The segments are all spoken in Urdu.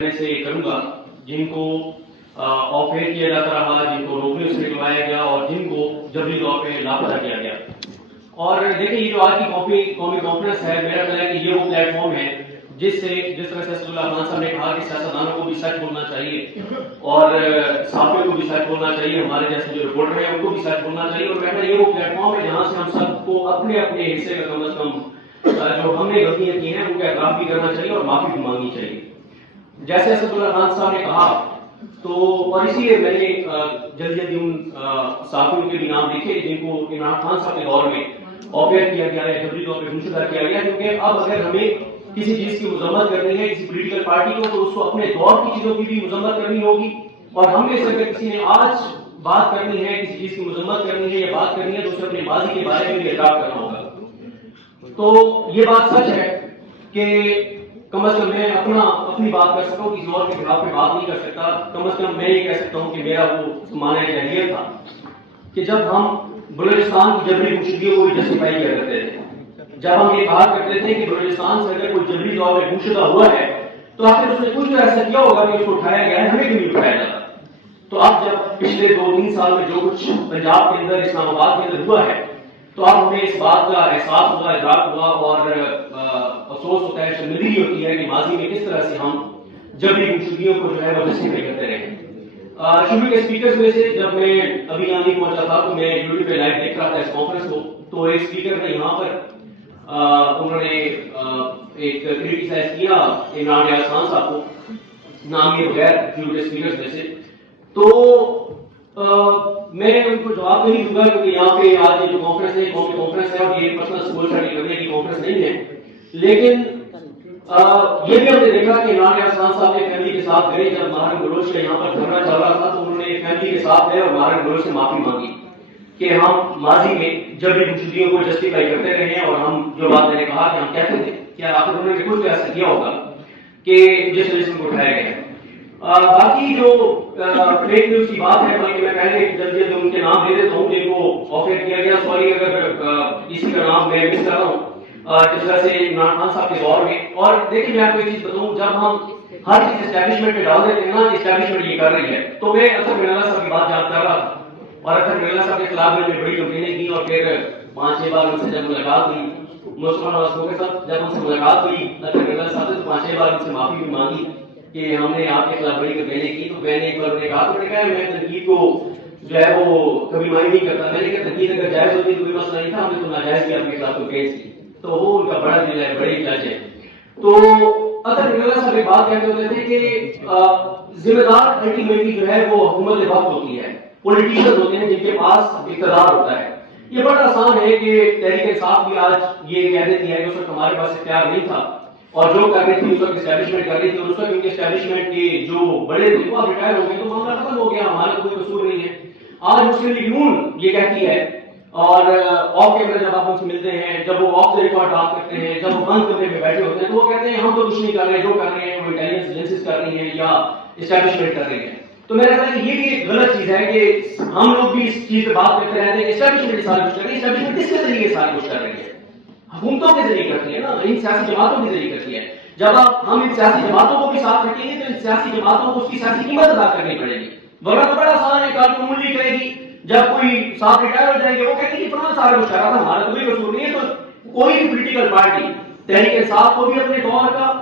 سے کروں گا جن کو آف ایئر کیا جاتا رہا، جن کو نوکریوں سے نکلوایا گیا اور جن کو جبری طور پہ لاپتہ کیا گیا۔ اور دیکھیں یہ جو آج کی قومی کانفرنس ہے، میرا خیال ہے کہ یہ وہ پلیٹ فارم ہے جس طرح سے اسد اللہ خان صاحب نے کہا کہ سیاستدانوں کو بھی سچ بولنا چاہیے اور صحافیوں کو بھی سچ بولنا چاہیے، ہمارے جیسے جو رپورٹر ہیں ان کو بھی سچ بولنا چاہیے، اور میرا یہ وہ پلیٹ فارم ہے جہاں سے ہم سب کو اپنے اپنے حصے کا کم از کم جو ہم نے غلطیاں کی ہیں ان کا اعتراف بھی کرنا چاہیے اور معافی بھی مانگنی چاہیے۔ جیسے اسد اللہ خان صاحب نے کہا تو، اور اسی لیے میں نے جلدی ان صحافیوں کے بھی نام لکھے جن کو عمران خان صاحب کے دور میں آفیئر کیا گیا ہے، جبری طور پہ گمشدہ کیا گیا، کیونکہ اب اگر ہمیں کسی چیز کی مذمت کرنی ہے کسی پولیٹیکل پارٹی کو تو اس کو اپنے دور کی چیزوں کی بھی مذمت کرنی ہوگی، اور ہم میں سے اگر کسی نے آج بات کرنی ہے، کسی چیز کی مذمت کرنی ہے یا بات کرنی ہے تو اسے اپنے ماضی کے بارے میں بھی اعتراف کرنا ہوگا۔ تو یہ بات سچ ہے کہ کم از کم میں اپنی بات کر سکتا ہوں، کسی اور کے خلاف میں بات نہیں کر سکتا۔ کم از کم میں یہ کہہ سکتا ہوں کہ میرا وہ زمانہ جاہلیت تھا کہ جب ہم بلوچستان کی جبری گمشدگیوں کو جسٹیفائی کیا کرتے تھے، جب ہم یہ کہا کرتے تھے کہ بلوچستان سے اگر کوئی جبری طور پہ گمشدہ ہوا ہے تو آخر اس نے کچھ تو ایسا کیا ہوگا کہ اس کو اٹھایا گیا ہے، ہمیں کیوں نہیں اٹھایا جاتا؟ تو اب جب پچھلے 2-3 سال میں جو کچھ پنجاب کے اندر، اسلام آباد کے اندر ہوا ہے تو اب ہمیں اس بات کا احساس ہوا، ادراک ہوا اور افسوس ہوتا ہے، شرمندگی ہوتی ہے کہ ماضی میں کس طرح سے ہم جبری گمشدگیوں کو جو ہے وہ جسٹیفائی کرتے رہے۔ شروع کے اسپیکرز میں سے جب میں ابھی یہاں نہیں پہنچا تھا تو میں یوٹیوب پہ لائیو دیکھ رہا تھا اس کانفرنس کو، تو ایک اسپیکر نے یہاں پر انہوں نے ایک کریٹیسائز کیا عمران ریاض خان صاحب کو، نام کے بغیر شروع کے اسپیکرز میں سے، تو میں ان کو جواب نہیں دوں گا کیونکہ یہاں پہ آج یہ جو کانفرنس ہے قومی کانفرنس ہے اور یہ پرسنل سپورٹ اسٹڈی کرنے کی کانفرنس نہیں ہے، لیکن یہ بھی ہم نے دیکھا کہ عمران ریاض خان صاحب نے فیملی کے ساتھ گئے، جب محرم بلوچ کا یہاں پر دھرنا چل رہا تھا تو انہوں نے فیملی کے ساتھ گئے اور محرم بلوچ سے معافی مانگی کہ ہم ماضی میں جبری گمشدگیوں کو جسٹیفائی کرتے رہے ہیں اور ہم جو بات میں نے کہا کہ ہم کہتے تھے کیا آخر انہوں نے کچھ ایسا کیا ہوگا کہ جس وجہ سے ان کو اٹھایا گیا ہے۔ باقی جو فیک نیوز کی بات ہے، بلکہ میں پہلے جلدی ان کے نام دے دیتا ہوں جن کو آفیئر کیا گیا، سوری اگر کسی کا نام میں مس کر رہا ہوں، جس طرح سے عمران خان صاحب کے دور میں۔ اور دیکھیں میں آپ کو ایک چیز بتاؤں، جب ہم ہر چیز اسٹیبلشمنٹ پہ ڈال دیتے ہیں نا، اسٹیبلشمنٹ یہ کر رہی ہے، تو میں اطہر منالہ صاحب کی بات یاد کر رہا تھا اور اطہر منالہ صاحب کے خلاف میں نے بڑی کمپلینیں کی اور پھر 5-6 بار ان سے جب ملاقات ہوئی، مصطفیٰ نواز کے ساتھ جب ان سے ملاقات ہوئی اطہر منالہ صاحب سے، تو 5-6 بار ان سے معافی بھی مانگی کہ ہم نے آپ کے خلاف بڑی کمپلینیں کی۔ تو میں نے ایک بار انہیں کہا، تو میں نے کہا میں تنقید کو جو ہے وہ کبھی مائنڈ نہیں کرتا، میں نے کہا تنقید اگر جائز ہوتی تو کوئی مسئلہ نہیں تھا، ہم نے تو ناجائز بھی آپ کے خلاف کمپلینس کی، تو وہ ان کا بڑا دل ہے، بڑے جج ہے۔ تو اطہر منالہ صاحب ایک بات کہتے ہوتے تھے کہ ذمہ دار الٹیمیٹلی جو ہے وہ حکومت وقت ہوتی ہے، پولیٹیشین ہوتے ہیں جن کے پاس اقتدار ہوتا ہے۔ یہ بڑا آسان ہے کہ تحریک انصاف بھی آج یہ کہہ دیتی ہے کہ اس وقت ہمارے پاس اختیار نہیں تھا اور جو کر رہی تھی اس وقت اسٹیبلشمنٹ کر رہی تھی، اور اس وقت ان کے اسٹیبلشمنٹ کے جو بڑے تھے وہ اب ریٹائر ہو گئے تو معاملہ ختم ہو گیا، ہمارا کوئی قصور نہیں ہے۔ آج مسلم لیگ نون یہ کہتی ہے، اور آف کیمرہ جب آپ ان سے ملتے ہیں، جب وہ آف دا ریکارڈ بات کرتے ہیں، جب وہ بند کمرے میں بیٹھے ہوتے ہیں، تو وہ کہتے ہیں ہم تو کچھ نہیں کر رہے، جو کر رہے ہیں وہ انٹیلیجنس ایجنسیز کر رہی ہیں یا اسٹیبلشمنٹ کر رہی ہیں۔ تو میرا خیال ہے یہ بھی ایک غلط چیز ہے کہ ہم لوگ بھی اس چیز پہ بات کرتے رہتے ہیں کہ اسٹیبلشمنٹ سارا کچھ کر رہی ہے۔ اسٹیبلشمنٹ کس کے ذریعے سارا کچھ کر رہی ہے؟ حکومتوں کے ذریعے کرتی ہے نا، ان سیاسی جماعتوں کے ذریعے کرتی ہے۔ جب ہم ان سیاسی جماعتوں کو بھی ساتھ رکھیں گے تو ان سیاسی جماعتوں کو اس کی سیاسی قیمت ادا کرنی پڑے گی، ورنہ تو بڑا آسان ہے، کارٹون منڈی کرے گی، جب کوئی صاحب ریٹائر ہو جائیں گے وہ کہتے ہیں کہ فلاں سارا کچھ کر رہا تھا، ہمارا کوئی قصور نہیں ہے۔ تو کوئی بھی پولیٹیکل پارٹی تحریک انصاف کو بھی اپنے دور کا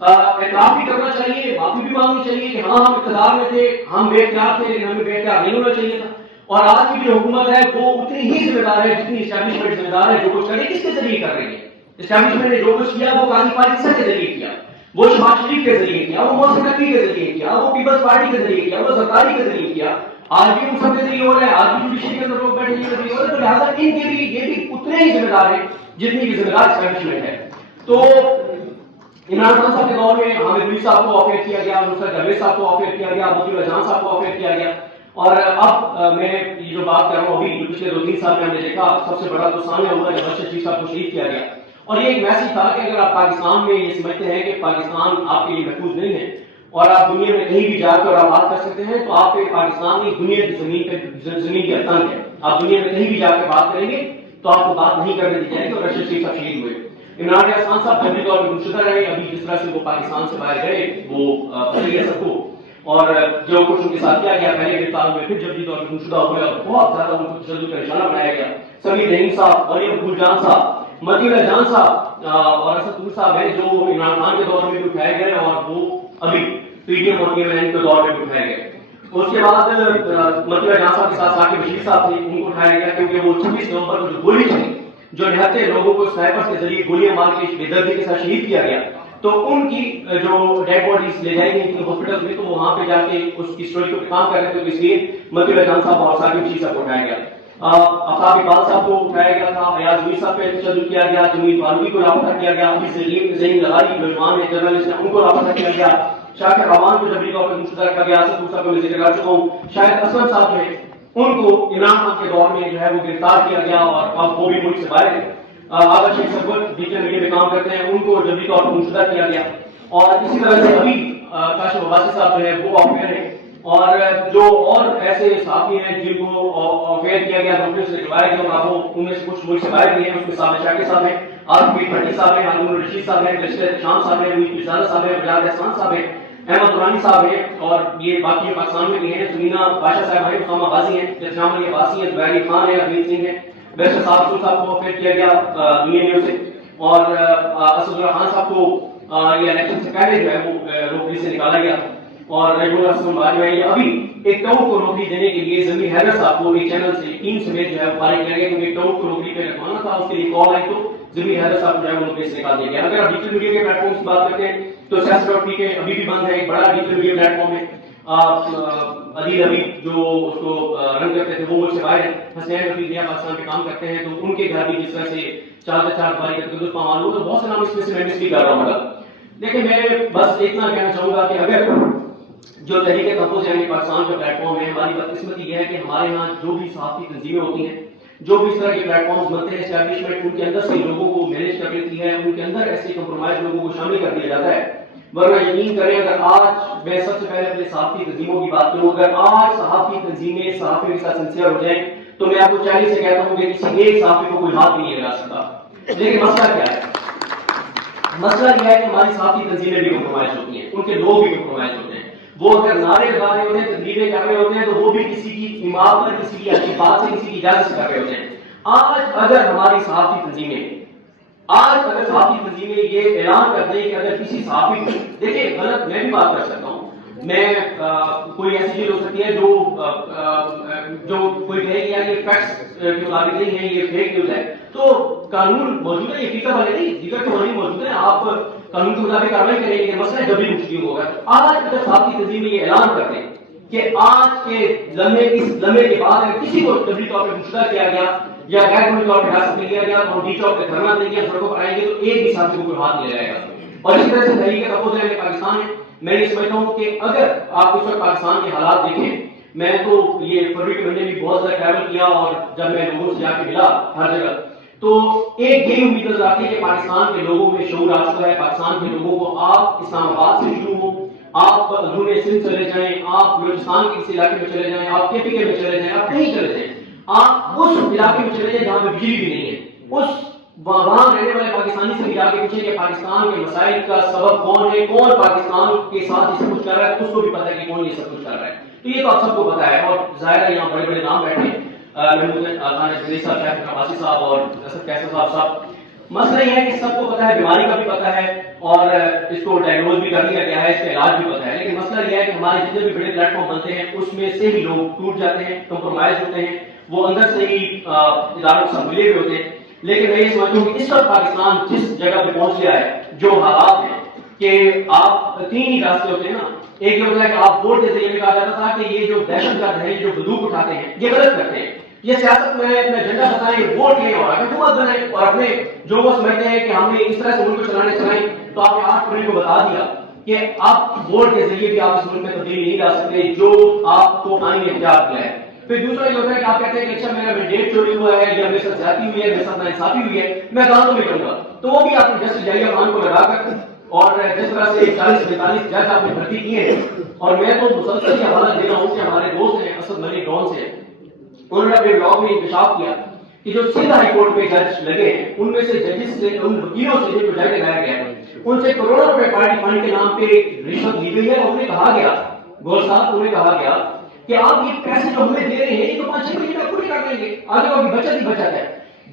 اعتراف بھی کرنا چاہیے، معافی بھی مانگنی چاہیے کہ ہاں ہم اقتدار میں تھے، ہم بے اختیار تھے، لیکن ہمیں بے اختیار نہیں ہونا چاہیے تھا۔ اور آج کی جو حکومت ہے وہ اتنی ہی ذمہ دار ہے جتنی اسٹیبلشمنٹ ذمہ دار ہے، جو کچھ کر رہی ہے کس کے ذریعے کر رہی ہے۔ اسٹیبلشمنٹ نے جو کچھ کیا وہ قاضی پاکستان کے ذریعے کیا، وہ شہباز شریف کے ذریعے کیا، وہ محسن نقوی کے ذریعے کیا، وہ پیپلز پارٹی کے ذریعے کیا، وہ زرداری کے ذریعے کیا، آج بھی ان سب کے ذریعے ہو رہا ہے، آج بھی جوڈیشری کے اندر لوگ بیٹھے کے ذریعے ہو رہے ہیں۔ تو لہٰذا ان کے بھی یہ بھی اتنے ہی ذمہ دار ہیں جتنی کی ذمہ دار اسٹیبلشمنٹ ہے۔ تو عمران خان صاحب کے دور میں حامد ملک صاحب کو آفیئر کیا گیا، نصرت جاوید صاحب کو آفیئر کیا گیا، وکیل جہاں صاحب کو آفیئر کیا گیا، اور اب میں یہ جو بات کر رہا ہوں ابھی پچھلے 2-3 سال میں ہم نے دیکھا سب سے بڑا تو سامنے ہوا جب ارشد شریف صاحب کو شہید کیا گیا، اور یہ ایک میسج تھا کہ اگر آپ پاکستان میں یہ سمجھتے ہیں کہ پاکستان آپ کے لیے محفوظ نہیں ہے اور آپ دنیا میں کہیں بھی جا کر آپ بات کر سکتے ہیں، تو آپ کے پاکستان کی دنیا کی زمین کی تنگ ہے، آپ دنیا میں کہیں بھی جا کر بات کریں گے تو آپ کو بات نہیں کرنے دی جائے گی، اور ارشد شریف صاحب شہید ہوئے۔ عمران یاز خان صاحب جبری طور پہ گمشدہ رہے، ابھی جس طرح سے وہ پاکستان سے باہر گئے وہ پتہ ہی ہے سب کو، اور جو کچھ ان کے ساتھ کیا گیا، پہلے گرفتار ہوئے پھر جبری طور پہ گمشدہ ہوئے اور بہت زیادہ ان کو تشدد کا نشانہ بنایا گیا. سمیر رحیم صاحب، مریم پھول جان صاحب، متی اللہ جان صاحب اور اسد طور صاحب ہیں جو عمران خان کے دور میں بھی اٹھائے گئے اور وہ ابھی پی ڈی ایم اور پی ایم این کے دور میں بھی اٹھائے گئے. اس کے بعد متی اللہ جان صاحب کے ساتھ ثاقب بشیر صاحب تھے، ان کو اٹھایا گیا کیونکہ وہ 26 نومبر کو جو گولی چلی، جو نہتے لوگوں کو سنائپر کے ذریعے گولیاں مار کے بے دردی کے ساتھ شہید کیا گیا، تو ان کی جو ڈیڈ باڈیز لے جائی گئی تھی ہاسپٹل میں، تو وہ وہاں پہ جا کے اس کی اسٹوری کو کام کر رہے تھے، تو اس لیے متی اللہ جان صاحب اور ثاقب بشیر صاحب کو اٹھایا گیا. آفتاب اقبال صاحب کو اٹھایا گیا تھا، ایاز میر صاحب پہ تشدد کیا گیا، جمیل فاروقی کو لاپتہ کیا گیا، ابھی زین لغاری نوجوان ہے جرنلسٹ ہیں ان کو لاپتہ کیا گیا، شاکر روان کو جبری طور پر گمشدہ رکھا گیا، اسد طور صاحب کو میں ذکر کر چکا ہوں، شاہد اسلم صاحب جو ہے ان کو عمران خان کے دور میں جو ہے وہ گرفتار کیا گیا اور اب وہ بھی ملک سے باہر ہے. آغا شیخ سرور ڈیجیٹل میڈیا میں کام کرتے ہیں، ان کو جبری طور پر گمشدہ کیا گیا. اور اسی طرح سے ابھی کاشف عباسی صاحب جو ہے وہ آفیئر ہیں، اور جو اور ایسے صحافی ہیں جن کو آفیئر کیا گیا، نوٹس سے کروایا گیا اور وہ ان میں سے کچھ ملک سے باہر بھی ہیں، اس میں ثابت شاکر صاحب ہیں، عارف پیر بھٹی صاحب ہیں، ہارون الرشید صاحب ہیں، جسٹر شام صاحب ہیں، روی پرزادہ صاحب ہیں، بجاد احسان صاحب ہیں، احمد نورانی صاحب ہیں، اور یہ باقی پاکستان میں بھی ہیں، سمینا بادشاہ صاحب ہیں، اسامہ غازی ہیں، جتشام علی عباسی ہیں، زبیر علی خان ہیں، ابیل سنگھ ہیں، بیشر صاحب کو آفیئر کیا گیا دنیا نیوز سے، اور اسد اللہ خان صاحب کو یہ الیکشن سے پہلے جو ہے وہ نوکری سے نکالا گیا. اور ریگولر اسلم باجوہ ابھی ایک ٹاؤٹ کو نوکری دینے کے لیے ضمیر حیدر صاحب کو ایک چینل سے ٹیم سمیت جو ہے وہ فارغ کیا گیا، کیونکہ ایک ٹاؤٹ کو نوکری پہ رکھوانا تھا، اس کے لیے کال آئی تو ضمیر حیدر صاحب کو جو ہے وہ نوکری سے نکال دیا گیا. اگر آپ ڈیجیٹل میڈیا کے پلیٹ فارمس کی بات کرتے ہیں تو سیاست.پی کے ابھی بھی بند ہے، ایک بڑا ڈیجیٹل میڈیا پلیٹ فارم ہے. عدیل حبیب جو اس کو رن کرتے تھے وہ ملک سے باہر ہیں، حسین حفیظ نیا پاکستان پہ کام کرتے ہیں، تو ان کے گھر بھی جس طرح سے چار باری کا تقدس پامال ہو، تو بہت سے نام اس میں سے میں مس بھی کر رہا ہوں گا. دیکھیں میں بس اتنا کہنا چاہوں گا کہ اگر جو تحریک تحفظ یعنی پاکستان کا پلیٹ فارم ہے، ہماری بدقسمتی یہ ہے کہ ہمارے ہاں جو بھی صحافی تنظیمیں ہوتی ہیں، جو بھی اس طرح کے پلیٹ فارمز بنتے ہیں، اسٹیبلشمنٹ ان کے اندر سے لوگوں کو مینیج کر لیتی ہے، ان کے اندر ایسے کمپرومائز لوگوں کو شامل کر دیا جاتا ہے. ورنہ یقین کریں اگر آج میں سب سے پہلے اپنے صحافی تنظیموں کی بات کروں، اگر آج صحافی تنظیمیں صحافیوں کے ساتھ سنسیئر ہو جائیں تو میں آپ کو چیلنج سے کہتا ہوں کہ کسی ایک صحافی کو کوئی ہاتھ بھی نہیں لگا سکتا. لیکن مسئلہ کیا ہے؟ مسئلہ یہ ہے کہ ہماری صحافی تنظیمیں بھی کمپرومائز ہوتی ہیں، ان کے لوگ بھی کمپرومائز ہوتے ہیں. وہ اگر نعرے لگا رہے ہوتے ہیں، تقریریں کر رہے ہوتے ہیں، تو وہ بھی کسی کی امام پر، کسی کی اچھی بات سے، کسی کی اجازت سے کر رہے ہوتے ہیں. آج اگر ہماری صحافی تنظیمیں یہ اعلان کر دیں کہ اگر کسی صحافی کو، دیکھیں غلط میں بھی بات کر سکتا ہوں، میں کوئی ایسی چیز ہو سکتی ہے جو کوئی کہے کہ یار یہ فیکٹس کے مطابق نہیں ہے، یہ فیک نیوز ہے، تو قانون موجود ہے، یہ فیکا والے نہیں، دیگر قوانین موجود ہے، آپ قانون کے مطابق کارروائی کریں گے. مسئلہ جبری مشکل ہوگا. آج اگر صحافی تنظیم میں یہ اعلان کر دیں کہ آج کے لمحے، اس لمحے کے بعد اگر کسی کو جبری طور پہ مشتہ کیا گیا یا غیر قانونی طور پہ حراست میں لیا گیا تو ہم ڈی چوک پہ دھرنا دیں گے، سڑکوں پر آئیں گے، تو ایک بھی صحافی کو کوئی ہاتھ نہیں لگائے گا. اور اس طرح سے تحریک تحفظ ہے پاکستان ہے. میں یہ سمجھتا ہوں کہ اگر آپ اس وقت پاکستان کے حالات دیکھیں، میں تو یہ فروری کے مہینے بھی بہت زیادہ ٹریول کیا اور جب میں لوگوں سے جا کے ملا ہر جگہ، تو ایک یہ امید نظر آتی ہے کہ پاکستان کے لوگوں میں شعور آ چکا ہے. پاکستان کے لوگوں کو آپ اسلام آباد سے شروع ہوں، آپ اندرون سندھ چلے جائیں، آپ بلوچستان کے کسی علاقے میں چلے جائیں، آپ کے میں چلے جائیں، آپ کہیں چلے جائیں، آپ اس علاقے میں چلے جائیں جہاں پہ بجلی بھی نہیں ہے، اس وہاں رہنے والے پاکستانی سے ملا کے پوچھیں کہ پاکستان کے مسائل کا سبب کون ہے، کون پاکستان کے ساتھ یہ سب کچھ کر رہا ہے، اس کو بھی پتا ہے کہ کون یہ سب کچھ کر رہا ہے. تو یہ تو آپ سب کو پتا ہے. اور ظاہر ہے یہاں بڑے بڑے نام بیٹھے ہیں، محمود خان جلیل صاحب، شاہد عباسی صاحب اور اسد کیسر صاحب. مسئلہ یہ ہے کہ سب کو پتا ہے، بیماری کا بھی پتا ہے اور اس کو ڈائگنوز بھی کر لیا گیا ہے، اس کا علاج بھی پتا ہے. لیکن مسئلہ یہ ہے کہ ہمارے جتنے بھی بڑے پلیٹ فارم بنتے ہیں اس میں سے ہی لوگ ٹوٹ جاتے ہیں، کمپرومائز ہوتے ہیں، وہ اندر سے ہی اداروں سے ملے ہوئے ہوتے ہیں. لیکن میں یہ سمجھتا ہوں کہ اس وقت پاکستان جس جگہ پہ پہنچ گیا ہے، جو حالات ہیں کہ آپ تین ہی راستے ہوتے ہیں نا. ایک یہ ہوتا ہے کہ آپ ووٹ کے ذریعے میں کہا جاتا تھا کہ یہ جو دہشت گرد ہیں، جو بندوق اٹھاتے ہیں، یہ غلط کرتے ہیں، یہ سیاست میں اپنا ایجنڈا بتائیں، ووٹ لیں اور حکومت بنائیں، اور اپنے جو وہ سمجھتے ہیں کہ ہم نے اس طرح سے ملک کو چلائیں. تو آپ نے 8 فروری کو بتا دیا کہ آپ ووٹ کے ذریعے بھی آپ اس ملک میں تبدیلی نہیں لا سکتے جو آپ کو آئین نے اختیار کیا ہے. پھر دوسرا یہ ہوتا ہے کہ آپ کہتے ہیں کہ اچھا میرا مینڈیٹ چوری ہوا ہے یا میرے ساتھ زیادتی ہوئی ہے، میرے ساتھ ناانصافی ہوئی ہے، میں عدالتوں میں کروں گا. تو وہ بھی آپ نے جسٹس جاہیہ خان کو لگا کر اور جس طرح سے 40-45 جج آپ نے بھرتی کیے ہیں. اور میں تو مسلسل یہ حوالہ دے رہا ہوں کہ ہمارے دوست ہیں اسد ملک ڈون سے، انہوں نے اپنے بلاگ میں انکشاف کیا کہ جو سندھ ہائی کورٹ میں جج لگے ہیں ان میں سے ججز سے ان وکیلوں سے جو پروجیکٹ لگایا گیا ہے ان سے کروڑوں روپے پارٹی فنڈ کے نام پہ رشوت لی گئی ہے. اور انہیں کہا گیا گول صاحب انہیں کہا گیا کہ آپ یہ پیسے جو ہمیں دے رہے ہیں یہ تو 5-6 مہینے میں پورے کر دیں گے, آگے کو بھی بچت ہی بچت ہے.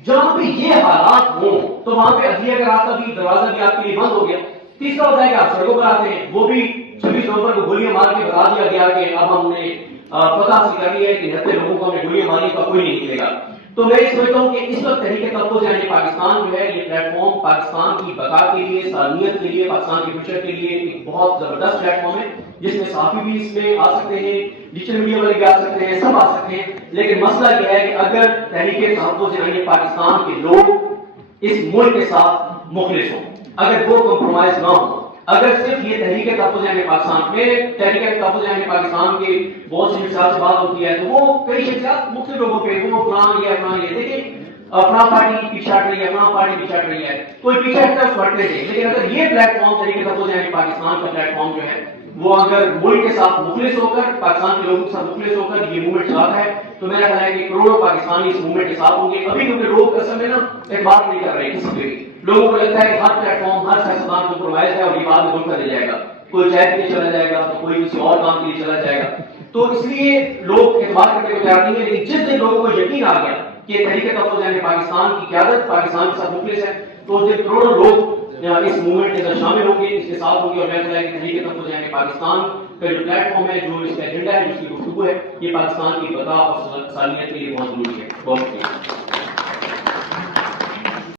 جہاں پہ یہ حالات ہوں تو وہاں پہ عدلیہ کا راستہ بھی دروازہ بھی آپ کے لیے بند ہو گیا. تیسرا ہوتا ہے کہ آپ سڑکوں پر آتے ہیں, وہ بھی 26 نومبر کو گولیاں مار کے بتا دیا گیا کہ اب ہم نے پتہ حاصل کر لیا ہے کہ 70 لوگوں کو ہم نے گولیاں ماری کا کوئی نہیں نکلے گا. تو میں سمجھتا ہوں کہ اس وقت تحریک تحفظ یعنی پاکستان جو ہے یہ پلیٹ فارم پاکستان کی بقا کے لیے, سالمیت کے لیے, پاکستان کے فیوچر کے لیے ایک بہت زبردست پلیٹ فارم ہے جس میں صحافی بھی اس میں آ سکتے ہیں, ڈیجیٹل میڈیا والے بھی آ سکتے ہیں, سب آ سکتے ہیں. لیکن مسئلہ یہ ہے کہ اگر تحریک تحفظ یعنی پاکستان کے لوگ اس ملک کے ساتھ مخلص ہوں, اگر وہ کمپرومائز نہ ہو, اگر صرف یہ تحریک تحفظ یعنی پاکستان میں تحریک تحفظ یعنی پاکستان کے بہت سی مثال سے بات ہوتی ہے تو وہ کئی شخصیات مختلف لوگوں پہ وہ اپنا یہ دیکھیں اپنا پارٹی پیچھے ہٹ رہی ہے, اپنا پارٹی پیچھے ہٹ رہی ہے, کوئی پیچھے ہٹتا ہے اس کو ہٹنے دیں. لیکن اگر یہ پلیٹ فارم تحریک تحفظ یعنی پاکستان کا پلیٹ فارم جو ہے وہ اگر ملک کے ساتھ مخلص ہو کر, پاکستان کے لوگوں کے ساتھ مخلص ہو کر یہ موومنٹ چلاتا ہے تو میرا خیال ہے کہ کروڑوں پاکستانی اس موومنٹ کے ساتھ ہوں گے. ابھی کیونکہ لوگ اصل میں نا اعتبار نہیں کر رہے کسی پہ بھی, لوگوں کو لگتا ہے کہ ہر پلیٹ فارم ہر سیاستدان کمپرومائز ہے اور یہ بات میں دھوکہ دے جائے گا, کوئی چائے کے لیے چلا جائے گا تو کوئی کسی اور کام کے لیے چلا جائے گا. تو اس لیے لوگ اعتبار کرنے کو تیار نہیں ہے. لیکن جس دن لوگوں کو یقین آ گیا کہ تحریک تحفظ یعنی پاکستان کی قیادت پاکستان کے ساتھ مخلص ہے تو اس دن کروڑوں لوگ اس موومنٹ کے اندر شامل ہوں گے, اس کے ساتھ ہوں گے. اور میں خیال ہے کہ تحریک تحفظ یعنی پاکستان کا جو پلیٹ فارم ہے, جو اس کا ایجنڈا ہے, جس کی گفتگو ہے, یہ پاکستان کی بقا اور سالمیت کے لیے بہت ضروری ہے. بہت شکریہ.